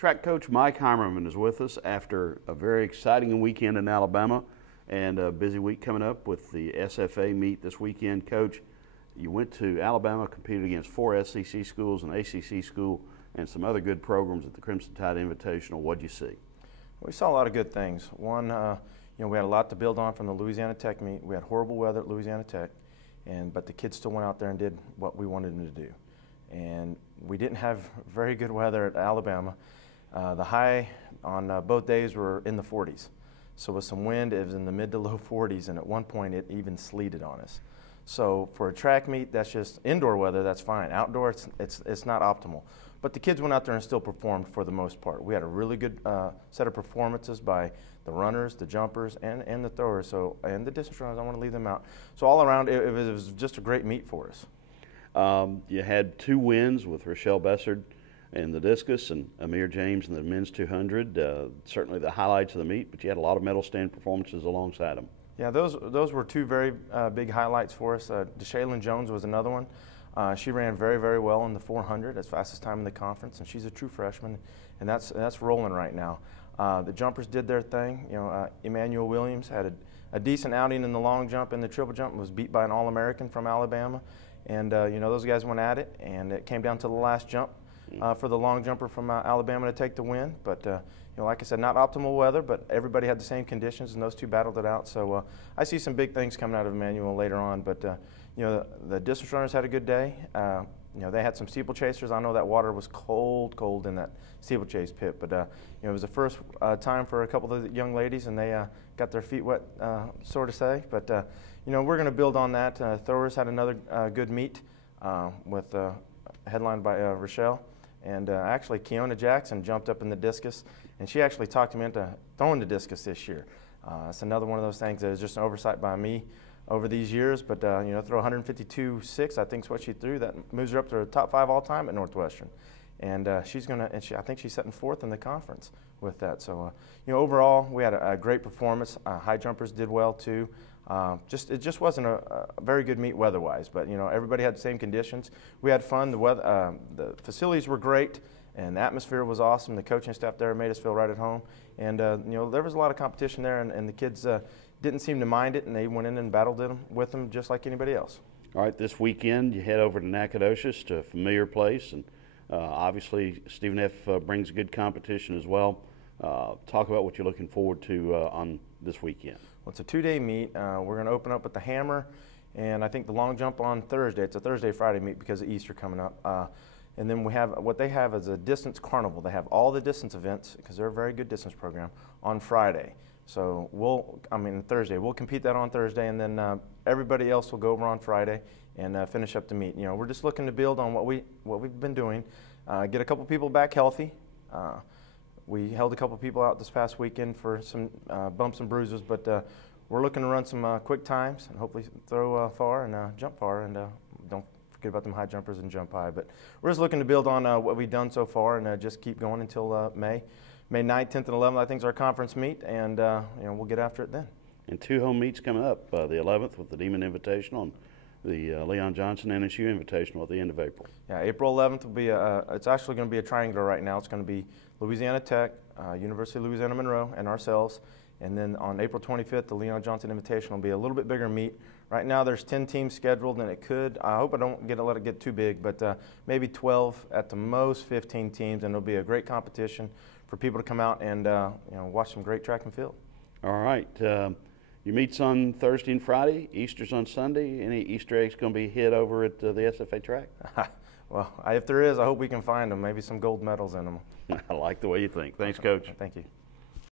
Track coach Mike Heimerman is with us after a very exciting weekend in Alabama and a busy week coming up with the SFA meet this weekend. Coach, you went to Alabama, competed against 4 SEC schools, an ACC school, and some other good programs at the Crimson Tide Invitational. What'd you see? We saw a lot of good things. One, we had a lot to build on from the Louisiana Tech meet. We had horrible weather at Louisiana Tech, but the kids still went out there and did what we wanted them to do. And we didn't have very good weather at Alabama. The high on both days were in the 40s. So with some wind, it was in the mid to low 40s, and at one point it even sleeted on us. So for a track meet, that's just indoor weather, that's fine. Outdoor, it's not optimal. But the kids went out there and still performed for the most part. We had a really good set of performances by the runners, the jumpers, and the throwers, and the distance runners. I want to leave them out. So all around, it was just a great meet for us. You had 2 wins with Rochelle Bessard in the discus and Amir James in the men's 200. Certainly the highlights of the meet, but you had a lot of medal stand performances alongside them. Yeah, those were 2 very big highlights for us. DeShaylin Jones was another one. She ran very, very well in the 400, as fastest time in the conference, and she's a true freshman, and that's rolling right now. The jumpers did their thing. Emmanuel Williams had a decent outing in the long jump and the triple jump, was beat by an All-American from Alabama, and those guys went at it, and it came down to the last jump for the long jumper from Alabama to take the win. But like I said, not optimal weather, but everybody had the same conditions, and those 2 battled it out. So I see some big things coming out of Emmanuel later on. But the distance runners had a good day. They had some steeplechasers. I know that water was cold in that steeplechase pit, but it was the first time for a couple of the young ladies, and they got their feet wet, so to say. But we're going to build on that. Throwers had another good meet with headlined by Rochelle. And actually, Keona Jackson jumped up in the discus, and she actually talked me into throwing the discus this year. It's another one of those things that is just an oversight by me over these years. But throw 152.6, I think is what she threw. That moves her up to the top 5 all time at Northwestern. And I think she's sitting 4th in the conference with that. So overall, we had a great performance. High jumpers did well too. It just wasn't a very good meet weather-wise, but everybody had the same conditions. We had fun. The facilities were great, and the atmosphere was awesome. The coaching staff there made us feel right at home, and there was a lot of competition there, and the kids didn't seem to mind it, and they went in and battled it with them just like anybody else. All right, this weekend you head over to Nacogdoches, to a familiar place, and obviously Stephen F. Brings good competition as well. Talk about what you're looking forward to on this weekend. Well, it's a 2-day meet. We're going to open up with the hammer, and I think the long jump on Thursday. It's a Thursday-Friday meet because of Easter coming up. And then we have what they have is a distance carnival. They have all the distance events, because they're a very good distance program, on Friday. So Thursday. We'll compete that on Thursday, and then everybody else will go over on Friday and finish up the meet. We're just looking to build on what we've been doing, get a couple people back healthy. We held a couple people out this past weekend for some bumps and bruises, but we're looking to run some quick times and hopefully throw far and jump far, and don't forget about them high jumpers and jump high. But we're just looking to build on what we've done so far and just keep going until May 9th, 10th, and 11th. I think is our conference meet, and we'll get after it then. And 2 home meets coming up, the 11th with the Demon Invitational and the Leon Johnson NSU Invitational at the end of April. Yeah, April 11th will be it's actually going to be a triangular right now. It's going to be Louisiana Tech, University of Louisiana Monroe, and ourselves. And then on April 25th, the Leon Johnson Invitational will be a little bit bigger meet. Right now there's 10 teams scheduled, and I hope I don't let it get too big, but maybe 12, at the most 15 teams, and it'll be a great competition for people to come out and watch some great track and field. All right. Your meet's on Thursday and Friday. Easter's on Sunday. Any Easter eggs going to be hid over at the SFA track? Well, if there is, I hope we can find them. Maybe some gold medals in them. I like the way you think. Thanks, Coach. Thank you.